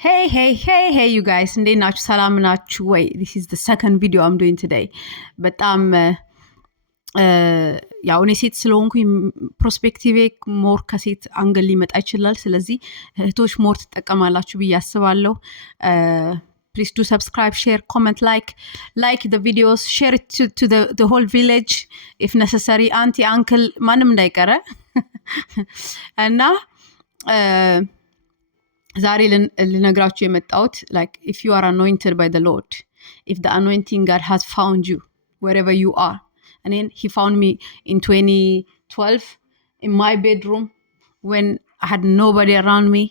Hey, you guys. እንዴት ናችሁ? ሰላም ናችሁ ወይ? This is the second video I'm doing today. በጣም ያው እኔ ሴት ስለሆንኩኝ ፕሮስፔክቲቭ ሞር ከሴት አንገል ሊመጣ ይችላል። ስለዚህ እህቶች ሞር ትጠቀማላችሁ ብዬ አስባለሁ። Please do subscribe, share, comment, like the videos, share it to the whole village if necessary. Auntie, uncle, ማንም እንዳይቀረ እና ዛሬ ልነግራችሁ የመጣሁት like if you are anointed by the Lord, if the anointing God has found you wherever you are, and then he found me in 2012 in my bedroom when I had nobody around me,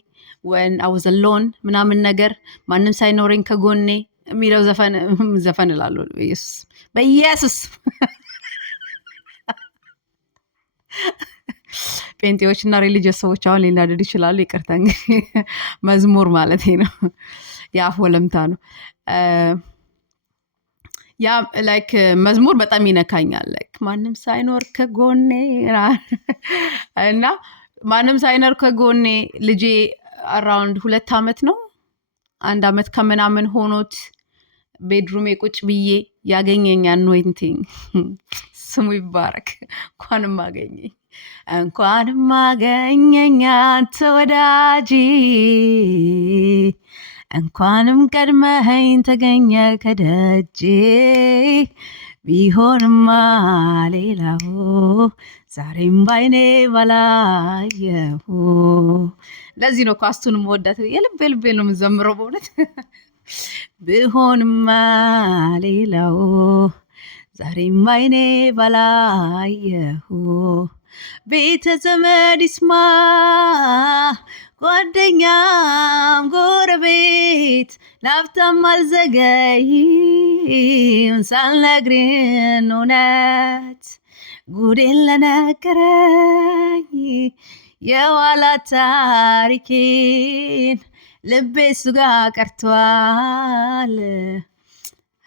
when I was alone ምናምን ነገር ማንም ሳይኖረኝ ከጎኔ የሚለው ዘፈን እላለሁ። በኢየሱስ ጴንጤዎች እና ሪሊጂየስ ሰዎች አሁን ሊናደዱ ይችላሉ። ይቅርታ እንግዲህ መዝሙር ማለት ነው፣ የአፍ ወለምታ ነው። ያ ላይክ መዝሙር በጣም ይነካኛል። ላይክ ማንም ሳይኖር ከጎኔ እና ማንም ሳይኖር ከጎኔ ልጄ አራውንድ 2 ዓመት ነው 1 ዓመት ከምናምን ሆኖት ቤድሩሜ ቁጭ ብዬ ያገኘኝ አኖይንቲንግ ስሙ ይባረክ። እንኳንም አገኘኝ አንተ ወዳጅ፣ እንኳንም ቀድመኸኝ ተገኘ ከደጄ፣ ቢሆንማ ሌላው ዛሬም ባይኔ ባላየሁ። ለዚህ ነው ኳስቱንም ወዳት የልቤ ነው የምዘምረው በእውነት። ቢሆንማ ሌላው ዛሬም ባይኔ ባላየሁ፣ ቤተ ዘመድ ይስማ ጓደኛም ጎረቤት፣ ላፍታም አልዘገይም ሳልነግርህን እውነት፣ ጉዴን ለነገረኝ የኋላ ታሪኬን ልቤ እሱ ጋር ቀርቷል።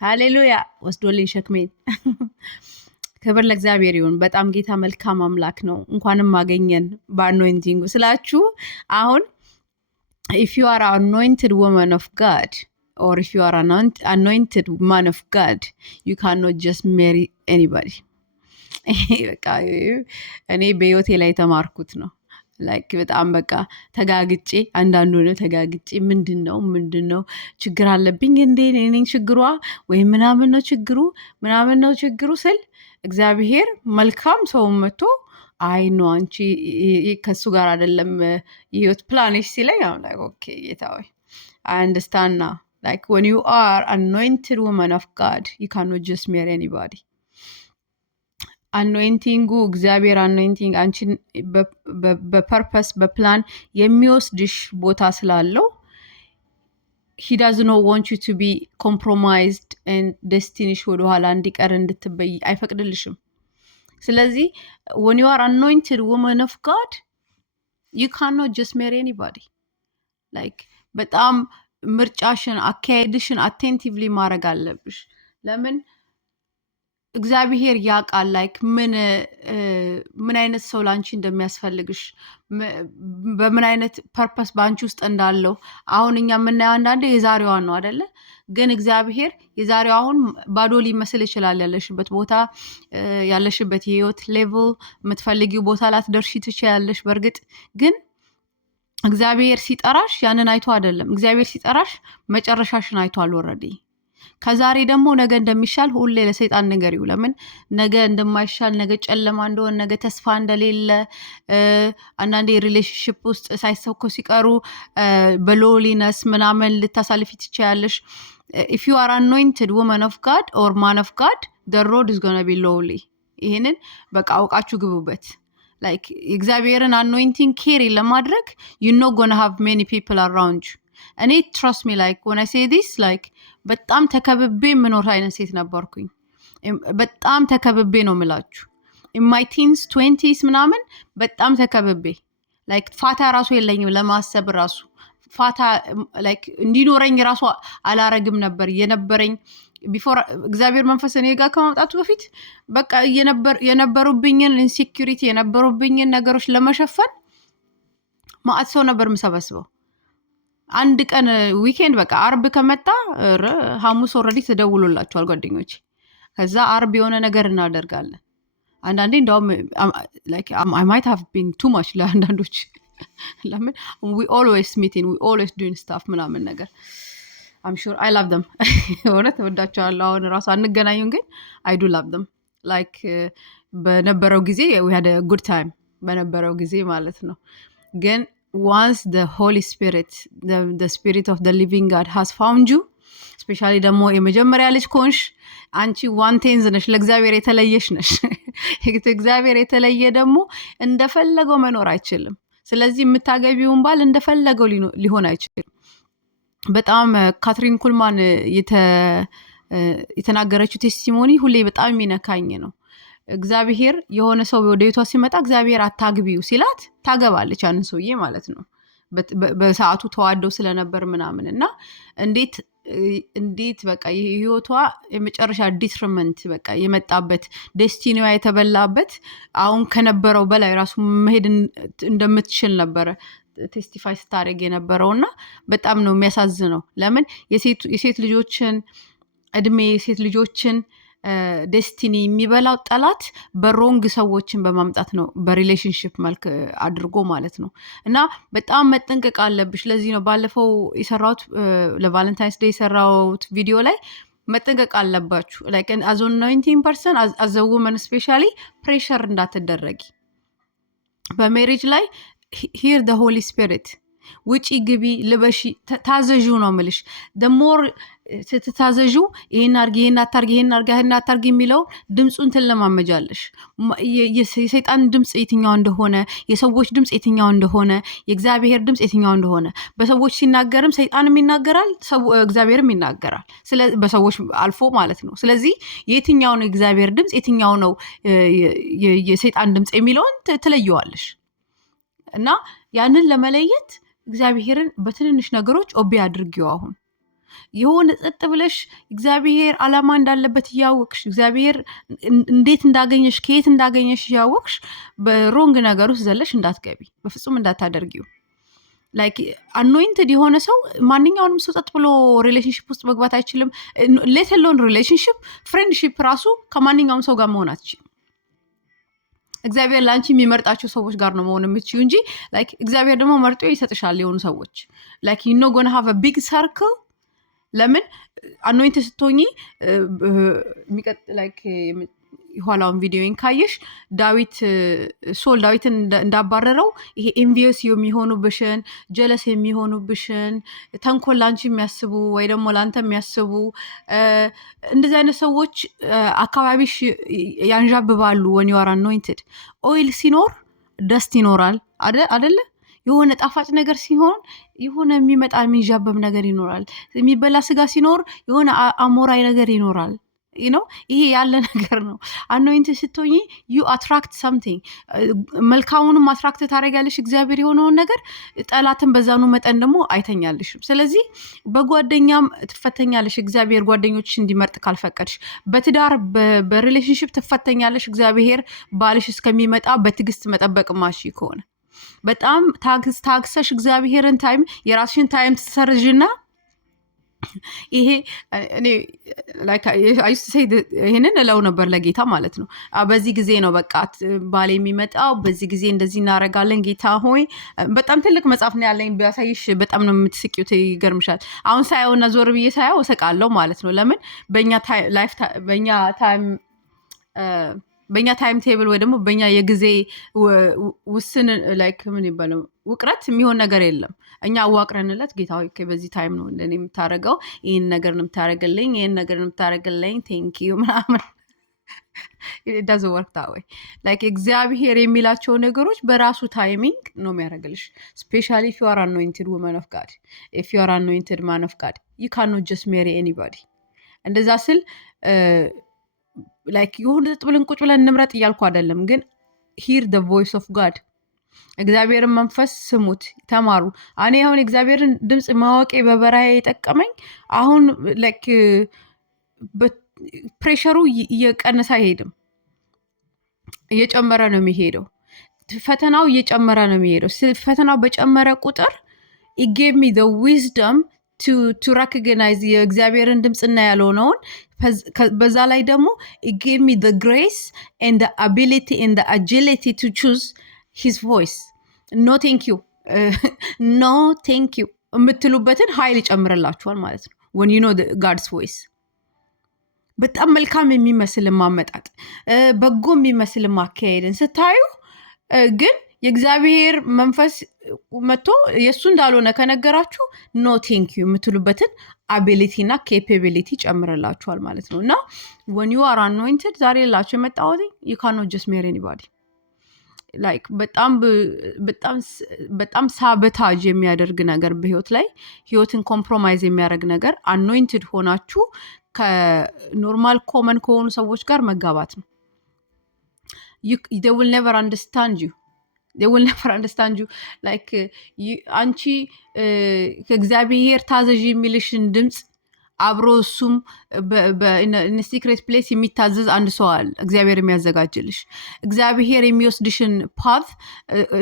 ሃሌሉያ ወስዶልኝ ሸክሜን። ክብር ለእግዚአብሔር ይሁን። በጣም ጌታ መልካም አምላክ ነው። እንኳንም አገኘን በአኖይንቲንጉ ስላችሁ። አሁን if you are an anointed woman of God or if you are an anointed man of God, you cannot just marry anybody. በቃ እኔ በህይወቴ ላይ ተማርኩት ነው። ላይክ በጣም በቃ ተጋግጬ አንዳንዱንም ተጋግጬ ምንድነው ችግር አለብኝ እንዴ ነኝ ችግሯ ወይ ምናምን ነው ችግሩ ስል እግዚአብሔር መልካም ሰው መጥቶ አይ ነው አንቺ ከሱ ጋር አይደለም የህይወት ፕላንሽ ሲለኝ አም ላይክ ኦኬ ጌታዬ I understand now. Like when you are anointed woman of God, you cannot just marry anybody. አኖይንቲንጉ እግዚአብሔር አኖይንቲንግ አንቺን በፐርፐስ በፕላን የሚወስድሽ ቦታ ስላለው he does not want you to be compromised and destiny ወደ ኋላ እንዲቀር እንድትበይ አይፈቅድልሽም። ስለዚህ when you are anointed woman of God, you cannot just marry anybody. like በጣም ምርጫሽን አካሄድሽን attentively ማድረግ አለብሽ። ለምን እግዚአብሔር ያውቃል ላይክ ምን አይነት ሰው ላንቺ እንደሚያስፈልግሽ፣ በምን አይነት ፐርፐስ ባንቺ ውስጥ እንዳለው። አሁን እኛ የምናየው አንዳንዴ የዛሬዋን ነው አይደለ? ግን እግዚአብሔር የዛሬው አሁን ባዶ ሊመስል ይችላል። ያለሽበት ቦታ ያለሽበት የህይወት ሌቭል የምትፈልጊው ቦታ ላትደርሺ ትችያለሽ። በእርግጥ ግን እግዚአብሔር ሲጠራሽ ያንን አይቶ አይደለም። እግዚአብሔር ሲጠራሽ መጨረሻሽን አይቷል ኦልሬዲ። ከዛሬ ደግሞ ነገ እንደሚሻል ሁሌ ለሰይጣን ነገር ይው። ለምን ነገ እንደማይሻል፣ ነገ ጨለማ እንደሆነ፣ ነገ ተስፋ እንደሌለ አንዳንዴ ሪሌሽንሺፕ ውስጥ ሳይሰኮ ሲቀሩ በሎሊነስ ምናምን ልታሳልፊ ትችያለሽ። if you are anointed woman of God or man of God, the road is going to be lonely. ይሄንን በቃ አውቃችሁ ግቡበት። like እግዚአብሔርን anointing carry ለማድረግ you not going to have many people around you. and it trust me, like when I say this, like በጣም ተከብቤ ምኖር አይነት ሴት ነበርኩኝ። በጣም ተከብቤ ነው የምላችሁ። in my teens 20s ምናምን በጣም ተከብቤ like ፋታ ራሱ የለኝም ለማሰብ ራሱ ፋታ like እንዲኖረኝ ራሱ አላረግም ነበር የነበረኝ ቢፎር እግዚአብሔር መንፈስ እኔ ጋር ከመምጣቱ በፊት። በቃ የነበሩብኝን ኢንሴኩሪቲ የነበሩብኝን ነገሮች ለመሸፈን ማአት ሰው ነበር የምሰበስበው። አንድ ቀን ዊኬንድ በቃ አርብ ከመጣ ሐሙስ ኦልሬዲ ተደውሎላችኋል ጓደኞች። ከዛ አርብ የሆነ ነገር እናደርጋለን። አንዳንዴ እንደውም I might have been too much ለአንዳንዶች ለምን we always meeting we always doing stuff ምናምን ነገር I'm sure I love them እውነት እወዳቸዋለሁ። አሁን ራሱ አንገናኙም ግን I do love them like በነበረው ጊዜ we had a good time በነበረው ጊዜ ማለት ነው። ግን once the Holy Spirit the Spirit of the living God has found you ስፔሻሊ ደግሞ የመጀመሪያ ልጅ ኮንሽ አንቺ ዋንቴንዝ ነሽ፣ ለእግዚአብሔር የተለየሽ ነሽ። እግዚአብሔር የተለየ ደግሞ እንደፈለገው መኖር አይችልም። ስለዚህ የምታገቢውን ባል እንደፈለገው ሊሆን አይችልም። በጣም ካትሪን ኩልማን የተናገረችው ቴስቲሞኒ ሁሌ በጣም የሚነካኝ ነው። እግዚአብሔር የሆነ ሰው ወደ ቤቷ ሲመጣ እግዚአብሔር አታግቢው ሲላት ታገባለች ያንን ሰውዬ ማለት ነው። በሰዓቱ ተዋደው ስለነበር ምናምን እና እንዴት በቃ የህይወቷ የመጨረሻ ዲትርመንት በቃ የመጣበት ዴስቲኒዋ የተበላበት አሁን ከነበረው በላይ ራሱ መሄድ እንደምትችል ነበረ ቴስቲፋይ ስታደርግ የነበረውና በጣም ነው የሚያሳዝነው። ለምን የሴት ልጆችን እድሜ የሴት ልጆችን ዴስቲኒ የሚበላው ጠላት በሮንግ ሰዎችን በማምጣት ነው፣ በሪሌሽንሽፕ መልክ አድርጎ ማለት ነው። እና በጣም መጠንቀቅ አለብሽ። ለዚህ ነው ባለፈው የሰራሁት ለቫለንታይንስ ዴይ የሰራሁት ቪዲዮ ላይ መጠንቀቅ አለባችሁ። ላይክ አዝ 19% አዝ አ ውመን ስፔሻሊ ፕሬሸር እንዳትደረጊ በሜሬጅ ላይ ሂር ደ ሆሊ ስፒሪት ውጪ ግቢ ልበሺ ታዘዡ ነው ምልሽ። ደሞር ስትታዘዡ ይሄን አርጊ ይሄን አታርጊ ይሄን አርጊ ይሄን አታርጊ የሚለው ድምጹን ትለማመጃለሽ። የሰይጣን ድምጽ የትኛው እንደሆነ፣ የሰዎች ድምጽ የትኛው እንደሆነ፣ የእግዚአብሔር ድምጽ የትኛው እንደሆነ በሰዎች ሲናገርም ሰይጣንም ይናገራል፣ እግዚአብሔርም ይናገራል። በሰዎች አልፎ ማለት ነው። ስለዚህ የትኛው ነው የእግዚአብሔር ድምጽ የትኛው ነው የሰይጣን ድምጽ የሚለውን ትለየዋለሽ። እና ያንን ለመለየት እግዚአብሔርን በትንንሽ ነገሮች ኦቤ አድርጊው። አሁን የሆነ ጸጥ ብለሽ እግዚአብሔር ዓላማ እንዳለበት እያወቅሽ እግዚአብሔር እንዴት እንዳገኘሽ ከየት እንዳገኘሽ እያወቅሽ በሮንግ ነገር ውስጥ ዘለሽ እንዳትገቢ፣ በፍጹም እንዳታደርጊው። ላይክ አኖይንትድ የሆነ ሰው ማንኛውንም ሰው ጸጥ ብሎ ሪሌሽንሽፕ ውስጥ መግባት አይችልም። ሌት አሎን ሪሌሽንሽፕ ፍሬንድሺፕ ራሱ ከማንኛውም ሰው ጋር መሆን አትችልም። እግዚአብሔር ላንቺ የሚመርጣቸው ሰዎች ጋር ነው መሆን የምትችይው እንጂ ላይክ እግዚአብሔር ደግሞ መርጦ ይሰጥሻል የሆኑ ሰዎች ላይክ you know gonna have a big circle። ለምን አኖይንት ስትሆኚ ላይክ የኋላውን ቪዲዮን ካየሽ ዳዊትን እንዳባረረው ይሄ ኤንቪየስ የሚሆኑብሽን ጀለስ የሚሆኑብሽን ተንኮል ላንቺ የሚያስቡ ወይ ደግሞ ላንተ የሚያስቡ እንደዚህ አይነት ሰዎች አካባቢሽ ያንዣብባሉ። when you are anointed ኦይል ሲኖር ደስት ይኖራል አይደለ? የሆነ ጣፋጭ ነገር ሲሆን የሆነ የሚመጣ የሚንዣበብ ነገር ይኖራል። የሚበላ ስጋ ሲኖር የሆነ አሞራይ ነገር ይኖራል። ይሄ ያለ ነገር ነው። አኖይንትድ ስትሆኚ you attract something መልካሙንም አትራክት ታደርጊያለሽ እግዚአብሔር የሆነውን ነገር፣ ጠላትን በዛኑ መጠን ደግሞ አይተኛልሽም። ስለዚህ በጓደኛም ትፈተኛለሽ እግዚአብሔር ጓደኞችሽ እንዲመርጥ ካልፈቀድሽ። በትዳር በሪሌሽንሽፕ ትፈተኛለሽ እግዚአብሔር ባልሽ እስከሚመጣ በትዕግስት መጠበቅ ማሺ ከሆነ በጣም ታግሰሽ እግዚአብሔርን ታይም የራስሽን ታይም ትሰርዥና ይሄ እኔ like I used to say ይሄንን እለው ነበር ለጌታ ማለት ነው። በዚህ ጊዜ ነው በቃ ባል የሚመጣው፣ በዚህ ጊዜ እንደዚህ እናረጋለን ጌታ ሆይ። በጣም ትልቅ መጽሐፍ ነው ያለኝ ቢያሳይሽ በጣም ነው የምትስቂው፣ ይገርምሻል። አሁን ሳየውና ዞር ብዬ ሳየው እሰቃለሁ ማለት ነው። ለምን በእኛ ታይም ቴብል ወይ ደግሞ በእኛ የጊዜ ውስን ላይክ ምን ይባለው ውቅረት የሚሆን ነገር የለም። እኛ አዋቅረንለት ጌታ ሆይ በዚህ ታይም ነው እንደኔ የምታረገው፣ ይሄን ነገር ነው የምታረግልኝ፣ ይሄን ነገር ነው የምታረግልኝ፣ ቴንክ ዩ ምናምን it doesn't work that way. like እግዚአብሔር የሚላቸው ነገሮች በራሱ ታይሚንግ ነው የሚያደርግልሽ። especially if you are anointed woman of God, if you are anointed man of God, you cannot just marry anybody. እንደዛ ስል like የሆነ ጥብልን ቁጭ ብለን እንምረጥ እያልኩ አይደለም፣ ግን hear the voice of God እግዚአብሔርን መንፈስ ስሙት፣ ተማሩ። እኔ አሁን እግዚአብሔርን ድምጽ ማወቄ በበራዬ የጠቀመኝ አሁን like ፕሬሸሩ እየቀነሰ አይሄድም፣ እየጨመረ ነው የሚሄደው። ፈተናው እየጨመረ ነው የሚሄደው። ፈተናው በጨመረ ቁጥር it gave me the wisdom to recognize የእግዚአብሔርን ድምፅና ያልሆነውን በዛ ላይ ደግሞ it gave me the grace and the ability and the agility to choose his voice. no thank you no thank you የምትሉበትን ኃይል ይጨምርላችኋል ማለት ነው when you know the God's voice. በጣም መልካም የሚመስል ማመጣጥ በጎ የሚመስል ማካሄድን ስታዩ ግን የእግዚአብሔር መንፈስ መጥቶ የሱ እንዳልሆነ ከነገራችሁ ኖ ቴንክ ዩ የምትሉበትን አቢሊቲ እና ኬፓቢሊቲ ጨምርላችኋል ማለት ነው እና when you are anointed ዛሬ ላችሁ የመጣሁት you cannot just marry anybody like በጣም ሳቦታጅ የሚያደርግ ነገር በህይወት ላይ ህይወትን ኮምፕሮማይዝ የሚያደርግ ነገር anointed ሆናችሁ ከኖርማል ኮመን ከሆኑ ሰዎች ጋር መጋባት ነው they will never understand you they will never understand you like አንቺ ከእግዚአብሔር ታዘዥ የሚልሽን ድምጽ አብሮ እሱም በሲክሬት ፕሌስ የሚታዘዝ አንድ ሰው አለ እግዚአብሔር የሚያዘጋጅልሽ እግዚአብሔር የሚወስድሽን ፓት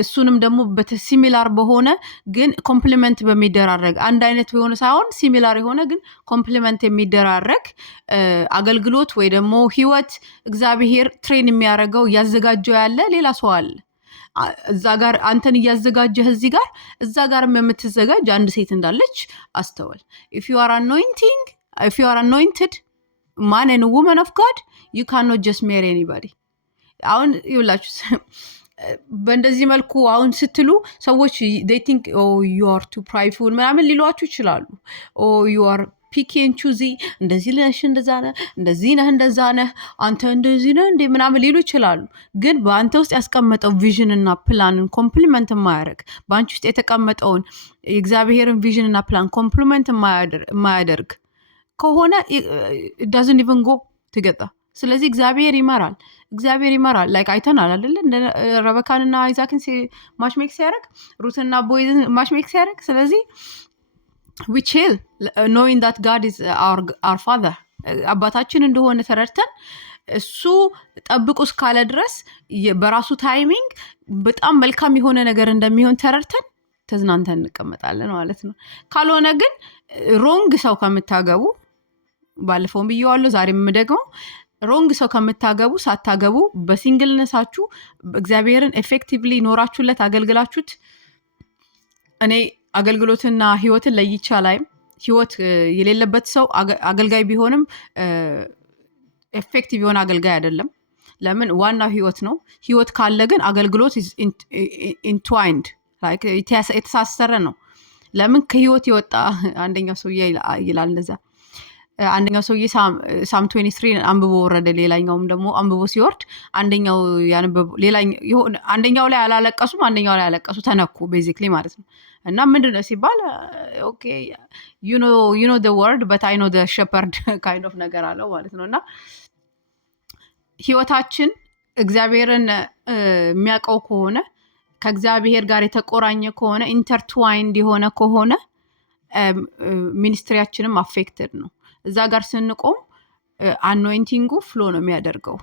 እሱንም ደግሞ በሲሚላር በሆነ ግን ኮምፕሊመንት በሚደራረግ አንድ አይነት በሆነ ሳይሆን ሲሚላር የሆነ ግን ኮምፕሊመንት የሚደራረግ አገልግሎት ወይ ደግሞ ህይወት እግዚአብሔር ትሬን የሚያደርገው ያዘጋጀው ያለ ሌላ ሰው አለ እዛ ጋር አንተን ያዘጋጀህ እዚህ ጋር እዛ ጋርም የምትዘጋጅ አንድ ሴት እንዳለች አስተውል if you are anointed man and woman of God you cannot just marry anybody አሁን ይውላችሁ በእንደዚህ መልኩ አሁን ስትሉ ሰዎች they think oh you are too prideful ምናምን ሊሏችሁ ይችላሉ oh you are picky and choosy እንደዚህ ነሽ እንደዚህ ነህ አንተ እንደዚህ ነህ እንደ ምናምን ሊሉ ይችላሉ ግን በአንተ ውስጥ ያስቀመጠው ቪዥን እና ፕላንን ኮምፕሊመንት ማያደርግ በአንቺ ውስጥ የተቀመጠውን የእግዚአብሔርን ቪዥን እና ፕላን ኮምፕሊመንት ማያደርግ ከሆነ it doesn't even go together ስለዚህ እግዚአብሔር ይመራል ላይክ አይተናል አይደል እንደ ረበካንና አይዛክን ማች ሜክ ሲያደርግ ሩትና ቦይዝን ማች ሜክ ሲያደርግ ስለዚህ we chill knowing that God is our father አባታችን እንደሆነ ተረድተን እሱ ጠብቁ እስካለ ድረስ በራሱ ታይሚንግ በጣም መልካም የሆነ ነገር እንደሚሆን ተረድተን ተዝናንተን እንቀመጣለን ማለት ነው ካልሆነ ግን ሮንግ ሰው ከምታገቡ ባለፈው ብየዋለሁ ዛሬም ደግሞ ሮንግ ሰው ከምታገቡ ሳታገቡ በሲንግልነሳችሁ እግዚአብሔርን ኤፌክቲቭሊ ኖራችሁለት አገልግላችሁት እኔ አገልግሎትና ህይወትን ለይቻላይም ህይወት የሌለበት ሰው አገልጋይ ቢሆንም ኤፌክቲቭ የሆነ አገልጋይ አይደለም ለምን ዋናው ህይወት ነው ህይወት ካለ ግን አገልግሎት is entwined like የተሳሰረ ነው ለምን ከህይወት ይወጣ አንደኛው ሰው ይላል እንደዛ አንደኛው ሰው ሳም 23 አንብቦ ወረደ ሌላኛውም ደግሞ አንብቦ ሲወርድ አንደኛው ያነበው ሌላኛው አንደኛው ላይ አላለቀሱም አንደኛው ላይ አለቀሱ ተነኩ ቤዚክሊ ማለት ነው እና ምንድነው ሲባል ኦኬ you know the word but I know the shepherd kind of ነገር አለው ማለት ነውና ህይወታችን እግዚአብሔርን የሚያቀው ከሆነ ከእግዚአብሔር ጋር የተቆራኘ ከሆነ ኢንተርትዋይንድ የሆነ ከሆነ ሚኒስትሪያችንም አፌክትድ ነው እዛ ጋር ስንቆም አኖይንቲንጉ ፍሎ ነው የሚያደርገው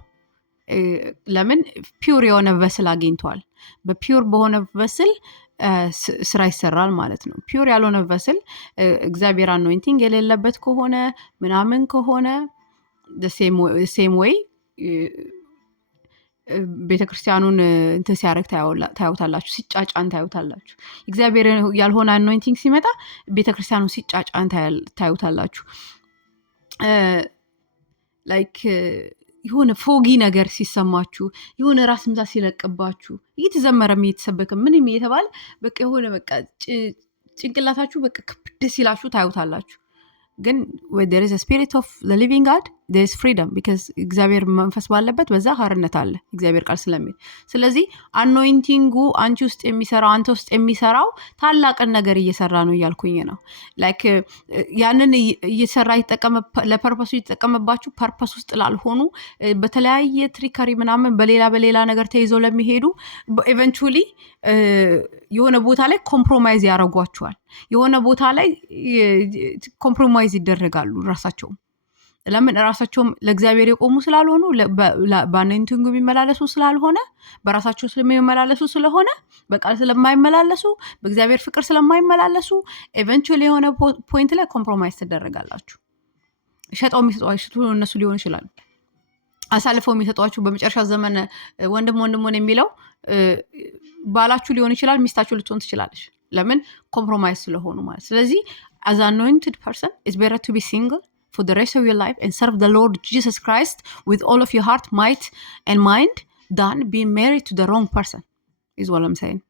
ለምን ፒውር የሆነ ቨስል አግኝቷል በፒውር በሆነ ቨስል ስራ ይሰራል ማለት ነው ፒውር ያልሆነ ቨስል እግዚአብሔር አኖይንቲንግ የሌለበት ከሆነ ምናምን ከሆነ the same way ቤተክርስቲያኑን እንተ ሲያረግ ታዩታላችሁ ሲጫጫን ታዩታላችሁ እግዚአብሔር ያልሆነ አኖይንቲንግ ሲመጣ ቤተክርስቲያኑን ሲጫጫን ታዩታላችሁ like የሆነ ፎጊ ነገር ሲሰማችሁ የሆነ ራስ ምታት ሲለቅባችሁ እየተዘመረም እየተሰበከ ምንም እየተባለ በቃ የሆነ በቃ ጭንቅላታችሁ በቃ ክብድ ሲላችሁ ታዩታላችሁ ግን when there is a spirit of the living God there is freedom because እግዚአብሔር መንፈስ ባለበት በዛ ሀርነት አለ እግዚአብሔር ቃል ስለሚል ስለዚህ አኖይንቲንጉ አንቺ ውስጥ የሚሰራው አንተ ውስጥ የሚሰራው ታላቅን ነገር እየሰራ ነው ያልኩኝ ነው ላይክ ያንን እየሰራ ለፐርፐሱ ይተቀመባችሁ ፐርፐስ ውስጥ ላልሆኑ በተለያየ ትሪከሪ ምናምን በሌላ ነገር ተይዘው ለሚሄዱ ኢቨንቹሊ የሆነ ቦታ ላይ ኮምፕሮማይዝ ያረጓቸዋል የሆነ ቦታ ላይ ኮምፕሮማይዝ ይደረጋሉ ራሳቸው ለምን ራሳቸውም ለእግዚአብሔር የቆሙ ስላልሆኑ በአኖይንቲንጉ የሚመላለሱ ስላልሆነ በራሳቸው ስለሚመላለሱ ስለሆነ በቃል ስለማይመላለሱ በእግዚአብሔር ፍቅር ስለማይመላለሱ ኤቨንቹዋሊ የሆነ ፖይንት ላይ ኮምፕሮማይዝ ትደረጋላችሁ። ሸጠው የሚሰጧችሁ እነሱ ሊሆን ይችላል። አሳልፈው የሚሰጧችሁ በመጨረሻ ዘመን ወንድሙን የሚለው ባላችሁ ሊሆን ይችላል፣ ሚስታችሁ ልትሆን ትችላለች። ለምን ኮምፕሮማይዝ ስለሆኑ ማለት። ስለዚህ as an anointed person it's better to be single for the rest of your life and serve the Lord Jesus Christ with all of your heart, might and mind than being married to the wrong person is what I'm saying.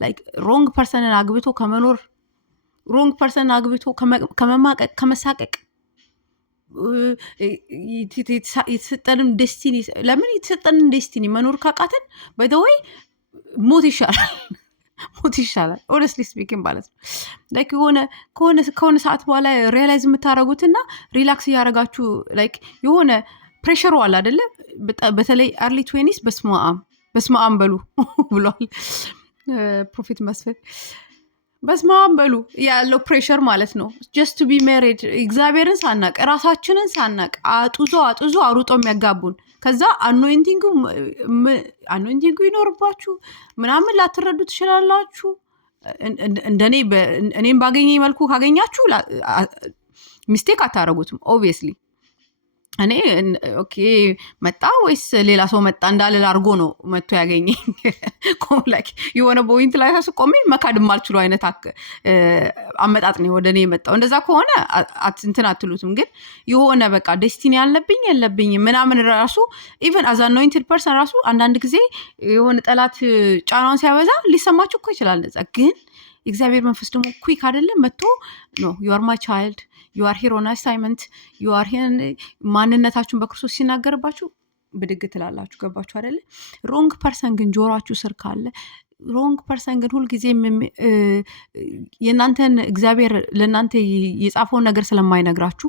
Like wrong person አግብቶ ከመኖር wrong person አግብቶ ከመማቀቅ ከመሳቀቅ የተሰጠንን ዴስቲኒ ለምን የተሰጠንን ዴስቲኒ መኖር ካቃተን by the way ሞት ይሻላል honestly speaking ማለት ነው። like ከሆነ ሰዓት በኋላ ሪያላይዝ የምታረጉትና ሪላክስ ያረጋችሁ like የሆነ ፕሬሸሩ አለ አይደለ? በተለይ early 20s በስማም በሉ ብሏል ፕሮፌት መስፍን። በስማም በሉ ያለው ፕሬሸር ማለት ነው። just to be married እግዚአብሔርን ሳናቅ ራሳችንን ሳናቅ አጡዞ አሩጦ የሚያጋቡን ከዛ አኖይንቲንጉ ይኖርባችሁ ምናምን ላትረዱ ትችላላችሁ። እንደኔ እኔም ባገኘ መልኩ ካገኛችሁ ሚስቴክ አታረጉትም ኦብቪየስሊ። እኔ ኦኬ መጣ ወይስ ሌላ ሰው መጣ እንዳልል አድርጎ ነው መጥቶ ያገኘኝ። ኮምላክ የሆነ ፖይንት ላይ ተስቆሜ መካድ ማልችሉ አይነት አመጣጥ ነው ወደ እኔ የመጣው። እንደዛ ከሆነ እንትን አትሉትም። ግን የሆነ በቃ ዴስቲኒ የለብኝ ምናምን ራሱ ኢቨን አዝ አኖይንትድ ፐርሰን ራሱ አንዳንድ ጊዜ የሆነ ጠላት ጫናውን ሲያበዛ ሊሰማችሁ እኮ ይችላል። እንደዛ ግን እግዚአብሔር መንፈስ ደግሞ ኩክ አይደለም መጥቶ ኖ ዩ አር ማይ ቻይልድ ዩ አር ሂር ኦን አሳይመንት ዩ አር ሂር ማንነታችሁን በክርስቶስ ሲናገርባችሁ ብድግ ትላላችሁ። ገባችሁ አይደለ? ሮንግ ፐርሰን ግን ጆሮአችሁ ስር ካለ ሮንግ ፐርሰን ግን ሁልጊዜ የእናንተን እግዚአብሔር ለእናንተ የጻፈውን ነገር ስለማይነግራችሁ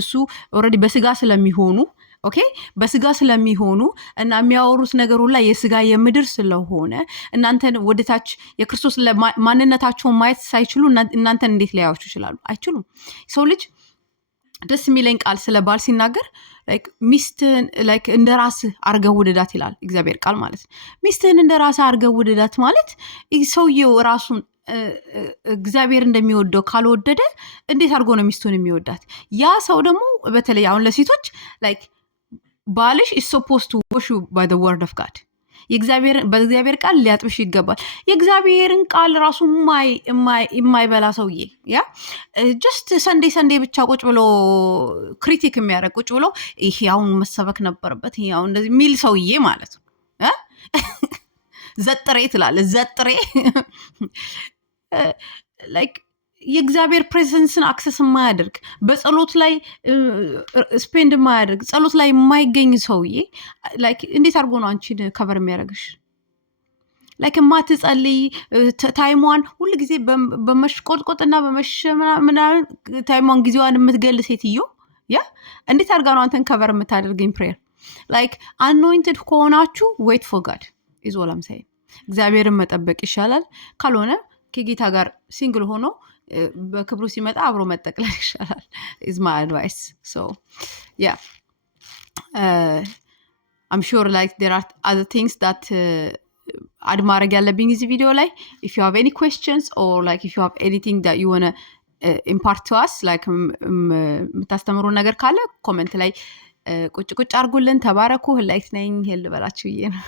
እሱ ኦልሬዲ በስጋ ስለሚሆኑ ኦኬ በስጋ ስለሚሆኑ እና የሚያወሩት ነገር ሁላ የስጋ የምድር ስለሆነ እናንተን ወደታች የክርስቶስ ማንነታቸውን ማየት ሳይችሉ እናንተን እንዴት ሊያዩአችሁ ይችላሉ? አይችሉም። ሰው ልጅ ደስ የሚለኝ ቃል ስለ ባል ሲናገር ሚስትህን እንደ ራስህ አርገህ ውደዳት ይላል እግዚአብሔር ቃል ማለት ነው። ሚስትህን እንደ ራስህ አርገህ ውደዳት ማለት ሰውየው ራሱን እግዚአብሔር እንደሚወደው ካልወደደ እንዴት አድርጎ ነው ሚስቱን የሚወዳት? ያ ሰው ደግሞ በተለይ አሁን ለሴቶች ባልሽ is supposed to wash you by the word of God በእግዚአብሔር ቃል ሊያጥብሽ ይገባል። የእግዚአብሔርን ቃል ራሱ የማይበላ ሰውዬ ያ ጀስት ሰንዴ ብቻ ቁጭ ብሎ ክሪቲክ የሚያደርግ ቁጭ ብሎ ይሄ አሁን መሰበክ ነበረበት ይሄ አሁን እንደዚህ የሚል ሰውዬ ማለት ነው። ዘጥሬ ትላለህ ዘጥሬ like የእግዚአብሔር ፕሬዘንስን አክሰስ የማያደርግ በጸሎት ላይ ስፔንድ የማያደርግ ጸሎት ላይ የማይገኝ ሰውዬ እንዴት አድርጎ ነው አንቺን ከቨር የሚያደርግሽ? የማትጸልይ ታይሟን ሁሉ ጊዜ በመሽቆጥቆጥና በመሸምና ታይሟን ጊዜዋን የምትገል ሴትዮ ያ እንዴት አድርጋ ነው አንተን ከቨር የምታደርገኝ? ፕሬየር አኖይንትድ ከሆናችሁ ዌይት ፎር ጋድ ኢዝ ኦል አም ሴይንግ። እግዚአብሔርን መጠበቅ ይሻላል። ካልሆነ ከጌታ ጋር ሲንግል ሆኖ በክብሩ ሲመጣ አብሮ መጠቅለል ይሻላል is my advice. So yeah, I'm sure there are other things that add ማድረግ ያለብኝ እዚህ ቪዲዮ ላይ if you have any questions or if you have anything that you want to impart to us የምታስተምሩ ነገር ካለ ኮሜንት ላይ ቁጭ አርጉልን። ተባረኩ። ላይክ ነኝ ልበላችሁ ነው